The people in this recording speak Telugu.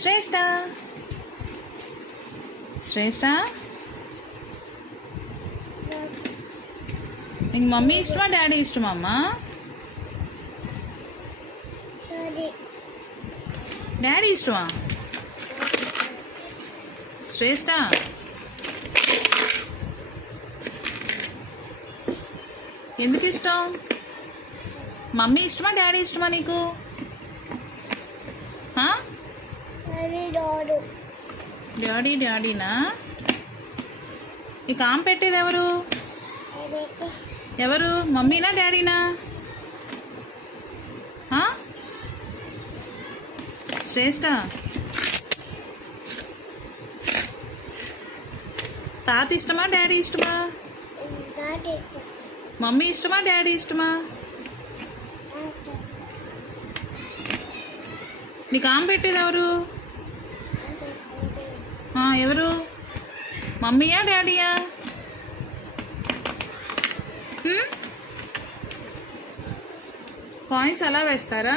శ్రేష్ఠ శ్రేష్ఠ నీకు మమ్మీ ఇష్టమా డాడీ ఇష్టమా అమ్మా? డాడీ ఇష్టమా? శ్రేష్ఠ ఎందుకు ఇష్టం? మమ్మీ ఇష్టమా డాడీ ఇష్టమా నీకు? డాడీ డాడీనా? నీకు ఆమె పెట్టేది ఎవరు? ఎవరు, మమ్మీనా డాడీనా? శ్రేష్ఠ తాత ఇష్టమా డాడీ ఇష్టమా? మమ్మీ ఇష్టమా డాడీ ఇష్టమా? నీకు ఆమె పెట్టేది ఎవరు? ఎవరు, మమ్మీయా డాడీయా? కాయిన్స్ అలా వేస్తారా?